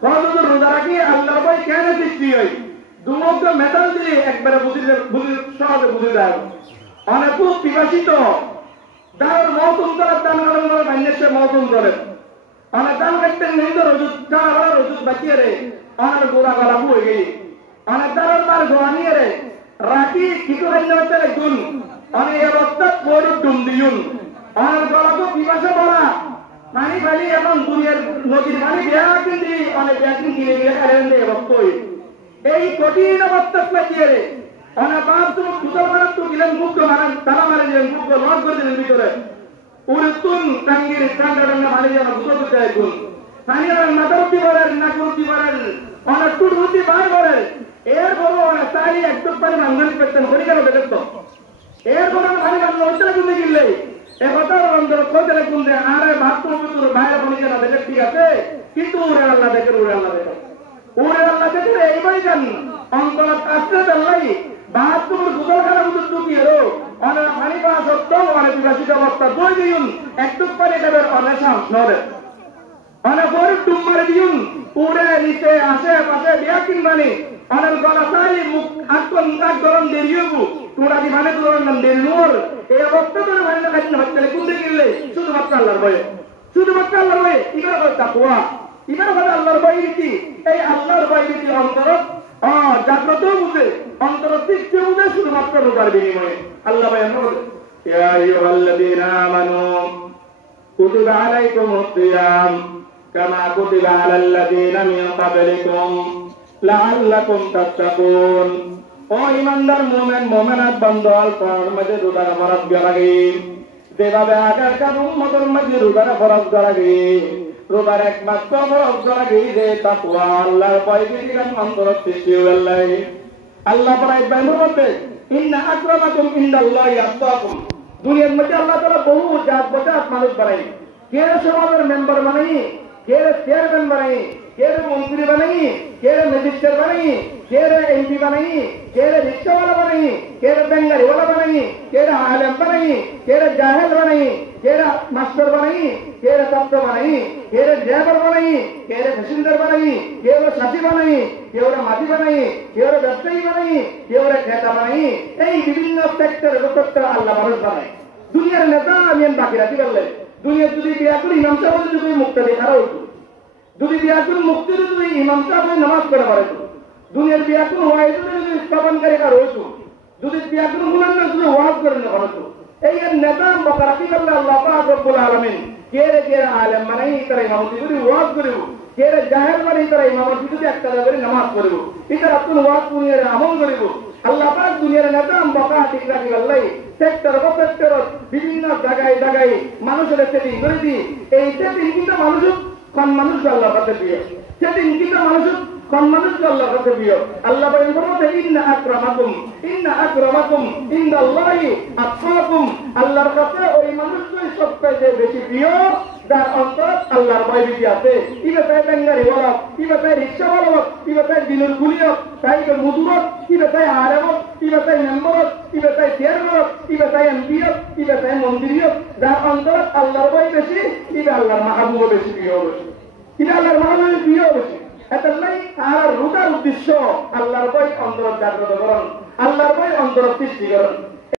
কতজন রোজা রাখি আল্লাহর ভয় কেন সৃষ্টি হয় দুমুখ মেটাল দিয়ে একবারে সহজে বুঝে দেয় অনেক খুব বিভাষিত দাঁড় মৌসুম করার দান করে বান্যের মৌসুম করে অনেক দান করতে নিন্দ রজুত যারা রজুত বাঁচিয়ে রে অনেক গোড়া গলা হয়ে গেই অনেক দাঁড়ার তার গোড়া নিয়ে রে রাখি কিছু রাজ্যের গুণ অনেক এর অর্থাৎ গরুর ডুম দিউন অনেক গলাকে বিভাষা বলা পানি ফালি এখন দুনিয়ার নদীর পানি ব্যাকিং দিয়ে অনেক ব্যাকিং কিনে গিয়ে খালেন দিয়ে বক্তই এই কঠিন অবস্থা বাঁচিয়ে রে অনেক বাপ তুমি দুটো মানুষ তো দিলেন মুখ মারেন তারা মারে দিলেন মুখ লস করে দিলেন ভিতরে উড়তুন টাঙ্গির টাঙ্গা টাঙ্গা মারি যেন দুটো করতে এখন স্থানীয় মাতারতি বলেন নাকুরতি বলেন অনেক টুটুতি বার বলেন এর বড় সারি একটু পারে আমদানি করতেন হরি কেন দেখত এর বড় ভারী বাংলা উত্তরে কুন্দে গিললে এ কথা অন্তর কোথায় কুন্দে আরে বাথরুম ভিতরে বাইরে হরি কেন দেখে ঠিক আছে কিন্তু উড়ে আল্লাহ দেখে উড়ে আল্লাহ দেখে উড়ে আল্লাহ দেখে এইবারই জানি অন্তর আসলে তাল্লাই বাথরুমের গুগল খানা মতো টুকিয়েরও অনেক পানি পাওয়া সত্ত্বেও অনেক বিভাষিত অবস্থা দুই দিন একটু পানি দেবের অনেক সাহস নড়ে অনেক বড় ডুব মারে দিন উড়ে নিচে আশেপাশে বিয়াকিন মানে অনেক গলা চাই মুখ আটকন মুখ গরম দেরিয়েবু তোরা কি মানে তোর নাম দেরি নোর এই অবস্থা তোর মানে না কাজ হচ্ছে কুন্দে গেলে শুধুমাত্র আল্লাহর ভয়ে শুধুমাত্র আল্লাহর ভয়ে ইবার কথা তাকওয়া ইবার কথা আল্লাহর ভয় রীতি এই আল্লাহর ভয় রীতি অন্তর জাগ্রত বুঝে অন্তর শিখতে বুঝে শুধুমাত্র রোজার বিনিময়ে আল্লাহ ভাই আমরা ইয়া আইয়ুহাল্লাযীনা আমানু কুতিবা আলাইকুমুস সিয়াম কামা কুতিবা আলাল লাযীনা মিন ক্বাবলিকুম লাআল্লাকুম তাত্তাকুন ও ইমানদার মুমিন মুমিনাত বান্দাল ফরমাতে রোজার ফরজ লাগে যেভাবে আগেরকার উম্মতের মধ্যে রোজার ফরজ লাগে রোজার একমাত্র ফরজ লাগে যে তাকওয়া আল্লাহর ভয় বিধান অন্তর সৃষ্টি হলাই আল্লাহ পরাই বাইমতে ইন্না আকরামাকুম ইনদাল্লাহি আতকাকুম দুনিয়ার মধ্যে আল্লাহ তাআলা বহু জাত বজাত মানুষ বানাই কে সমাজের মেম্বার বানাই কে চেয়ারম্যান বানাই কে মন্ত্রী বানাই কে ম্যাজিস্ট্রেট বানাই কে এমপি বানাই কে রিক্সাওয়ালা বানাই কে বেঙ্গারিওয়ালা বানাই কে আলেম বানাই কে জাহেল বানাই কে মাস্টার বানাই কে ছাত্র বানাই কে ড্রাইভার বানাই কে প্যাসেঞ্জার বানাই কে সাথী বানাই কে মাটি বানাই কে ব্যবসায়ী বানাই কে ক্রেতা বানাই এই বিভিন্ন সেক্টর আল্লাহ মানুষ বানাই দুনিয়ার নেতা আমি বাকি রাখি বললে দুনিয়ার যদি বিয়া করি ইমাম সাহেব যদি মুক্তি দেখারা হইতো যদি বিয়া করে মুক্তি যদি ইমাম সাহেব নামাজ পড়ে পারে দুনিয়ার বিয়া করে ওয়াইজ যদি স্থাপনকারী কার হইতো যদি বিয়া করে মুনান যদি ওয়াজ করে না হতো এই নেতা বকরাতি করলে আল্লাহ পাক রব্বুল আলামিন কে আলেম মানে তারা ইমামতি যদি ওয়াজ করিব কে জাহেল মানে তারা ইমামতি যদি একটা করে নামাজ পড়িব এটা আপনি ওয়াজ দুনিয়ার আমল করিব আল্লাহ পাক দুনিয়ার নেতা বকরাতি রাখি আল্লাহ সেক্টর সেক্টর বিভিন্ন জায়গায় জায়গায় মানুষের সেটিং করে দিই এই সেটিং কিন্তু মানুষ আল্লাহ কাছে দিয়ে সেদিন কিন্তু মানুষ মানুষ আল্লাহ কাছে দিয়ে আল্লাহ বলতে ইন্না আকরামাকুম ইনদাল্লাহি আতকাকুম আল্লাহর কাছে ওই মানুষই সবচেয়ে বেশি প্রিয় যার অন্তর আল্লাহর ভয় বেশি আছে ইবে তাই বেঙ্গারি বলা ইবে তাই রিক্সা বলা ইবে তাই দিনের কুলিয়ক তাই মজুরক ইবে তাই আরেমক ইবে তাই মেম্বরক ইবে তাই চেয়ারম্যান ইবে তাই এমপিয়ক ইবে তাই মন্ত্রীয়ক যার অন্তর আল্লাহর ভয় বেশি ইবে আল্লাহর মাহবুব বেশি প্রিয় বেশি এটা আল্লাহর মাহবুবের প্রিয় বেশি এতলাই আর রোজার উদ্দেশ্য আল্লাহর ভয় অন্তর জাগ্রত করুন আল্লাহর ভয় অন্তর সৃষ্টি করুন